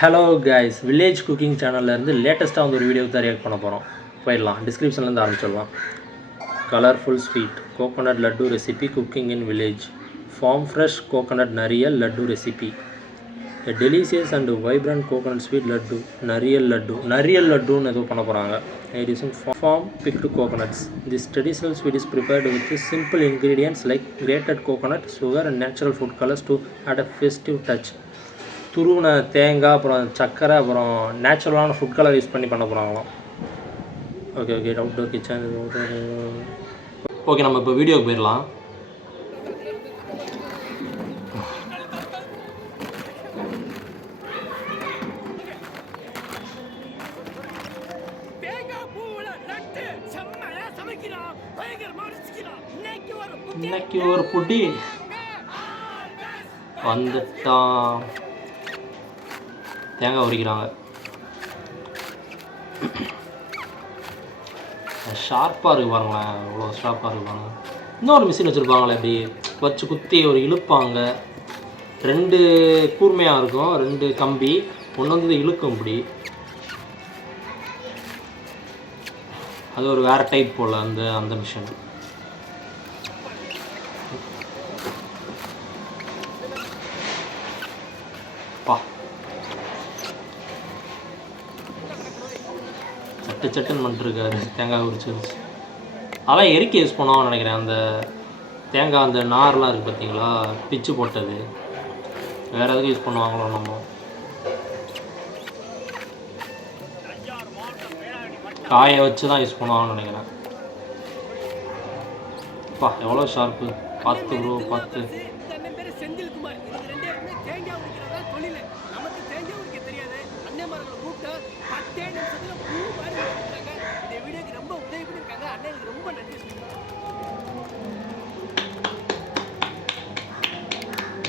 Hello guys, village cooking சேனல்லேருந்து லேட்டஸ்ட்டாக வந்து ஒரு வீடியோ தான் ரியாக்ட் பண்ண போகிறோம். போயிடலாம். டிஸ்கிரிப்ஷன்லேருந்து ஆரம்பிச்சிடலாம். Colourful sweet coconut laddu recipe cooking in village. Farm fresh coconut nariyal laddu recipe. A delicious and vibrant coconut sweet laddu, nariyal லட்டுன்னு ஏதோ பண்ண போகிறாங்க. It is in farm picked coconuts. This traditional sweet is prepared with simple ingredients like grated coconut, sugar and natural food colors to add a festive touch. துருவின தேங்காய், அப்புறம் சர்க்கரை, அப்புறம் நேச்சுரலான ஃபுட் கலர் யூஸ் பண்ணி பண்ண போகிறாங்களாம். Okay outdoor kitchen. ஓகே, நம்ம இப்போ வீடியோக்கு போயிடலாம். இன்னைக்கு ஒரு புடி வந்துட்டான். தேங்காய் உரிக்கிறாங்க. ஷார்ப்பாக இருக்குது பாருங்களேன், இவ்வளோ ஷார்ப்பாக இருக்குது பாருங்க. இன்னொரு மிஷின் வச்சுருப்பாங்களே, அப்படி வச்சு குத்தி ஒரு இழுப்பாங்க. 2 கூர்மையாக இருக்கும், 2 கம்பி, ஒன்று வந்து இழுக்கும். இப்படி அது ஒரு வேறு டைப் போல் அந்த மிஷின். சட்டுன்னு பண்ணிட்டுருக்காரு. தேங்காய் உரிச்சு அதெல்லாம் எரிக்க யூஸ் பண்ணுவான்னு நினைக்கிறேன். அந்த தேங்காய் அந்த நார்லாம் இருக்குது பார்த்தீங்களா, பிச்சு போட்டது. வேறு எதுக்கு யூஸ் பண்ணுவாங்களோ நம்ம. காயை வச்சு தான் யூஸ் பண்ணுவாங்கன்னு நினைக்கிறேன். எவ்வளோ ஷார்ப்பு பார்த்து ப்ரோ, பார்த்து.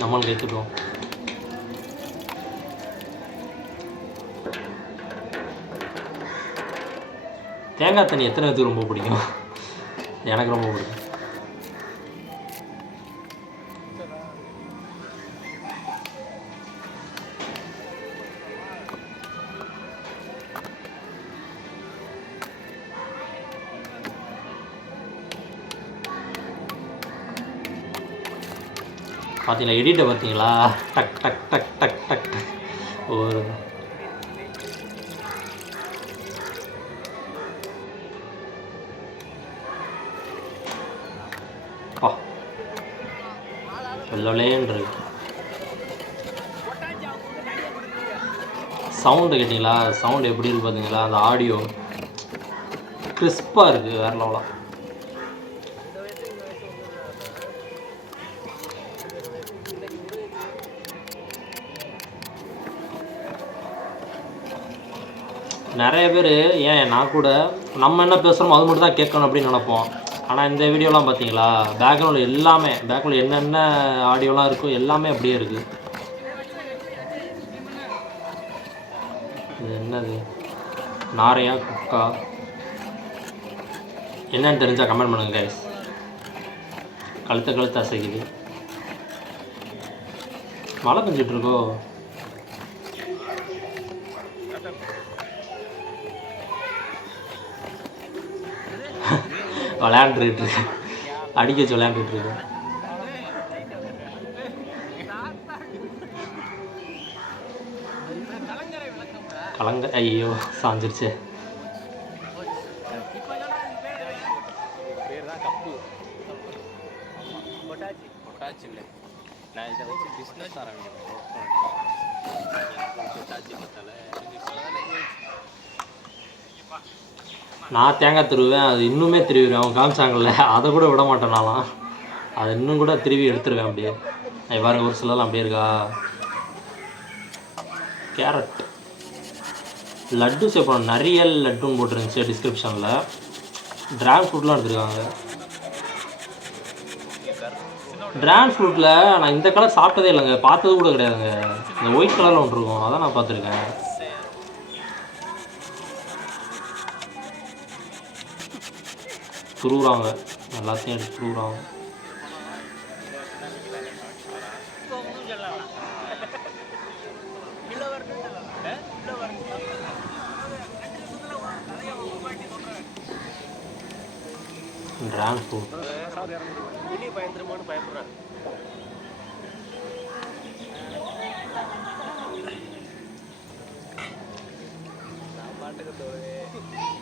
நம்மளுக்கு எடுத்துட்டோம். தேங்காய் தண்ணி எத்தனை பேருக்கு ரொம்ப பிடிக்கும்? எனக்கு ரொம்ப பிடிக்கும். பார்த்தீங்களா, எடிட்டை பார்த்தீங்களா? டக் டக் டக் டக் டக் டக். ஒரு வெள்ளலேன்று சவுண்டு கேட்டிங்களா? சவுண்டு எப்படி இருக்குது பார்த்தீங்களா? அந்த ஆடியோ கிறிஸ்பாக இருக்குது, வேறு லெவலாக. நிறைய பேர் ஏன் நான் கூட நம்ம என்ன பேசுகிறோமோ அது மட்டும் தான் கேட்கணும் அப்படின்னு நினைப்போம். ஆனால் இந்த வீடியோலாம் பார்த்தீங்களா, பேக்ரவுண்டில் என்னென்ன ஆடியோலாம் இருக்கோ எல்லாமே அப்படியே இருக்குது. இது என்னது, நாரையா குக்கா என்னன்னு தெரிஞ்சால் கமெண்ட் பண்ணுங்கள் கைஸ். கழுத்து அசைக்குது. மழை பெஞ்சிட்ருக்கோ? விளையாண்டுருக்கு, அடிக்க வச்சு விளையாண்டுருக்கு. ஐயோ சாஞ்சிருச்சு. நான் தேங்காய் திருவேன், அது இன்னுமே திருவிடுவேன். அவங்க காமிச்சாங்கல்ல, அதை கூட விட மாட்டேனாலாம். அதை இன்னும் கூட திருவி எடுத்துருவேன் அப்படியே. பாருங்க, ஒரு சிலலாம் அப்படியே இருக்கா. கேரட் லட்டு சேர்ப்போம். நரியல் லட்டுன்னு போட்டுருந்துச்சு டிஸ்கிரிப்ஷனில். ட்ராகன் ஃப்ரூட்லாம் எடுத்துருக்காங்க. ட்ராகன் ஃப்ரூட்டில் நான் இந்த கலர் சாப்பிட்டதே இல்லைங்க, பார்த்தது கூட கிடையாதுங்க. இந்த ஒயிட் கலரில் ஒன்று இருக்கும், அதான் நான் பார்த்துருக்கேன். துருவுறாங்க, எல்லாத்தையும் எடுத்து துருவுறாங்க. Dragon fruit.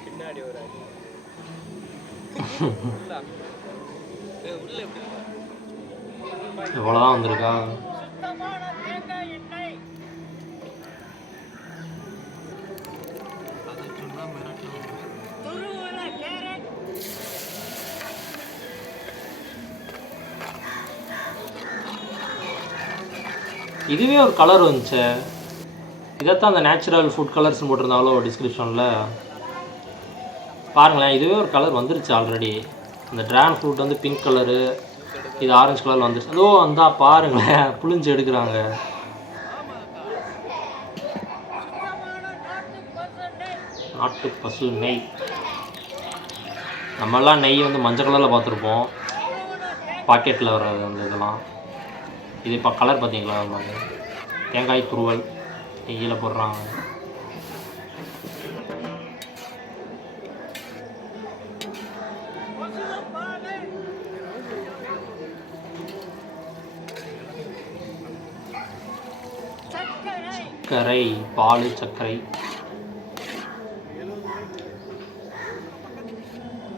பின்னாடி ஒரு அடி எவ்வளோதான் வந்திருக்கா? இதுவே ஒரு கலர் வந்துச்சு. இதைத்தான் அந்த நேச்சுரல் ஃபுட் கலர்ஸ்னு போட்டிருந்தாங்களோ டிஸ்கிரிப்ஷனில். பாருங்களேன், இதுவே ஒரு கலர் வந்துருச்சு ஆல்ரெடி. அந்த ட்ராகன் ஃப்ரூட் வந்து பிங்க் கலரு, இது ஆரஞ்சு கலரில் வந்துருச்சு. அதோ வந்தா பாருங்களேன், புளிஞ்சு எடுக்கிறாங்க. நாட்டு பசு நெய். நம்மெல்லாம் நெய் வந்து மஞ்சள் கலரில் பார்த்துருப்போம், பாக்கெட்டில் வர்றது அந்த இதெல்லாம். இது இப்போ கலர் பார்த்தீங்களா? தேங்காய் துருவல் நெய்யில் போடுறாங்க. சர்க்கரை, பால், சர்க்கரை,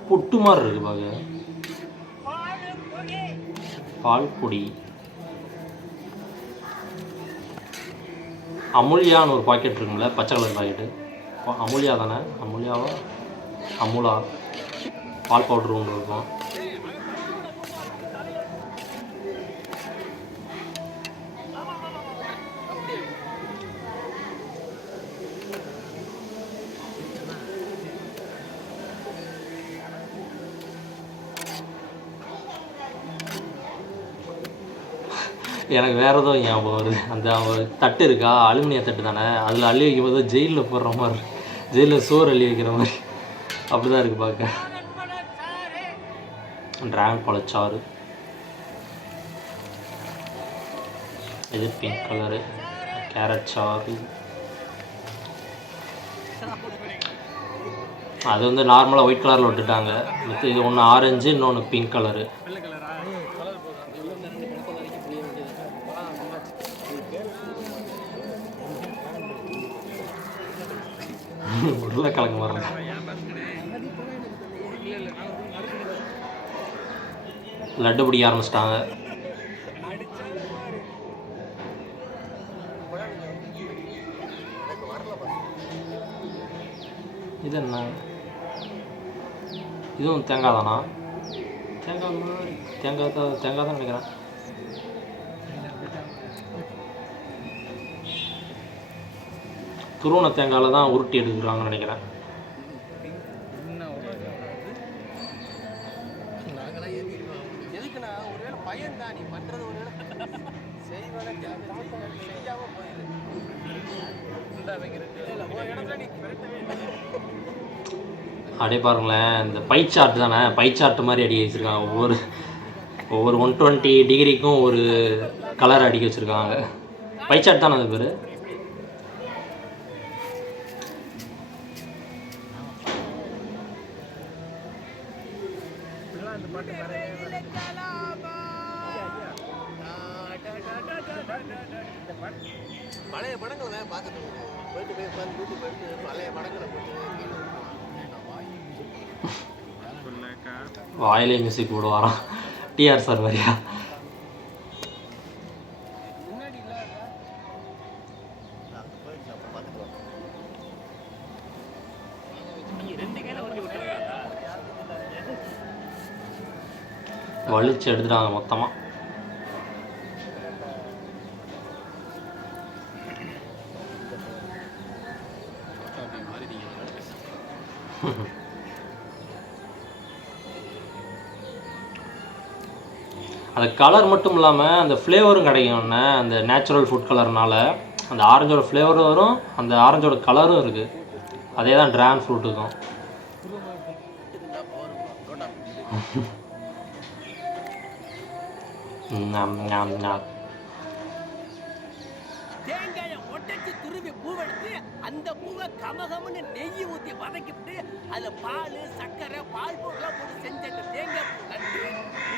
புட்டு மாதிரி இருக்கு பாருங்க. பால் பொடி. அமுல்யான்னு ஒரு பாக்கெட் இருக்குங்கள, பச்சை கலர் பாக்கெட்டு. அமுல்யா தானே? அமுல்யாவா? அமுலா பால் பவுட்ரு ஒன்று இருக்கும். எனக்கு வேறு ஏதோ ஞாபகம் வருது. அந்த தட்டு இருக்கா, அலுமினிய தட்டு தானே, அதில் அள்ளி வைக்கும் போது ஜெயிலில் போடுற மாதிரி, ஜெயிலில் சோறு அள்ளி வைக்கிற மாதிரி அப்படி தான் இருக்குது பார்க்க. ட்ராகன் பழச்சாறு. இது பிங்க் கலரு. கேரட் சாறு. அது வந்து நார்மலாக ஒயிட் கலரில் விட்டுட்டாங்க. இது ஒன்று ஆரஞ்சு, இன்னொன்று பிங்க் கலரு. உருளைக்கிழங்கு வரல. லட்டு பிடிக்க ஆரம்பிச்சிட்டாங்க. இது என்ன? இதுவும் தேங்காய் தானா? தேங்காய் தான் நினைக்கிறேன். துருவன தேங்காயில் தான் உருட்டி எடுக்கிறாங்கன்னு நினைக்கிறேன். அப்படியே பாருங்களேன், இந்த பை சார்ட் தானே, பை சார்ட் மாதிரி அடிக்க வச்சுருக்காங்க. ஒவ்வொரு 120 டிகிரிக்கும் ஒரு கலர் அடிக்க வச்சுருக்காங்க. பை சார்ட் தானே அது பேர்? பழைய படங்களை பார்த்துட்டு போயிட்டு போயிட்டு பழைய படங்களை போட்டு வாயிலே மியூசிக் போட வரான் டிஆர் சார் வரியா. வலிச்சு எடுத்துட்டாங்க மொத்தமாக. அந்த கலர் மட்டும் இல்லாமல் அந்த ஃப்ளேவரும் கிடைக்கும். ஒன்று அந்த நேச்சுரல் ஃபுட் கலர்னால அந்த ஆரஞ்சோட ஃப்ளேவரும் வரும், அந்த ஆரஞ்சோட கலரும் இருக்குது. அதே தான் ட்ராகன் ஃப்ரூட்டுக்கும். தேங்காயை ஒட்டச்சு துருவி பூவெடுத்து அந்த பூவை கமகமன்னு நெய் ஊற்றி வதக்கிவிட்டு அதில் பால் சர்க்கரை பால் பொருட்லாம் போட்டு செஞ்ச அந்த தேங்காய் பூ லட்டு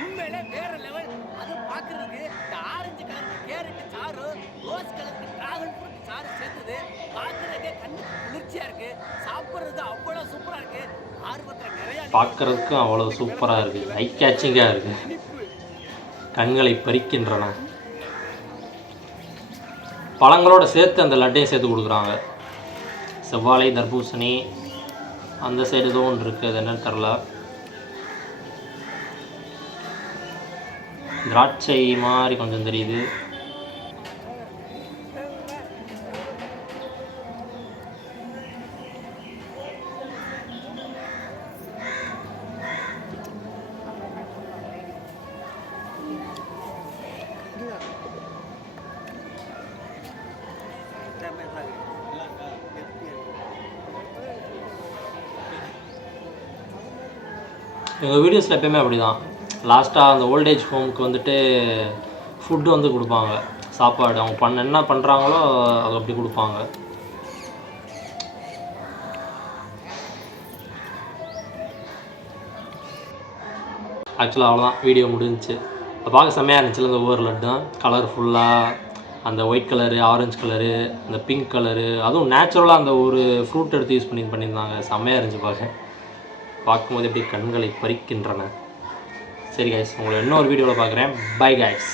உண்மையிலே வேற லெவல். அது பார்க்கறதுக்கு இந்த ஆரஞ்சு கலருக்கு கேரட் சாறு ரோஸ் கலருக்கு டிராகன் ஃப்ரூட் சாறு சேர்த்தது பார்க்கறதுக்கே கண்ணுக்கு குளிர்ச்சியா இருக்கு. சாப்பிட்றது அவ்வளோ சூப்பராக இருக்கு. ஆர்வத்தில் நிறையா பார்க்கறதுக்கும் அவ்வளோ சூப்பராக இருக்குது, ஐ கேச்சிங்காக இருக்குது, கண்களை பறிக்கின்றன. பழங்களோட சேர்த்து அந்த லட்டையும் சேர்த்து கொடுக்குறாங்க. செவ்வாழை, தர்பூசணி, அந்த சைடு ஏதோ ஒன்று இருக்குது, அது என்னன்னு தெரில. திராட்சை மாதிரி கொஞ்சம் தெரியுது. எங்கள் வீடியோஸில் எப்பயுமே அப்படி தான். லாஸ்ட்டாக அந்த ஓல்டேஜ் ஹோமுக்கு வந்துட்டு ஃபுட்டு வந்து கொடுப்பாங்க, சாப்பாடு. அவங்க என்ன பண்ணுறாங்களோ அது அப்படி கொடுப்பாங்க. ஆக்சுவலாக அவ்வளோதான், வீடியோ முடிஞ்சிச்சு. இப்போ பார்க்க செம்மையாக இருந்துச்சுல இந்த ஒவ்வொரு லட்டும். கலர்ஃபுல்லாக அந்த ஒயிட் கலரு, ஆரஞ்சு கலரு, அந்த பிங்க் கலரு, அதுவும் நேச்சுரலாக அந்த ஒரு ஃப்ரூட் எடுத்து யூஸ் பண்ணியிருந்தாங்க. செம்மையாக இருந்துச்சு பார்க்கும்போது எப்படி கண்களை பறிக்கின்றன. சரி கைஸ், உங்களை இன்னொரு வீடியோவில் பார்க்குறேன். Bye guys.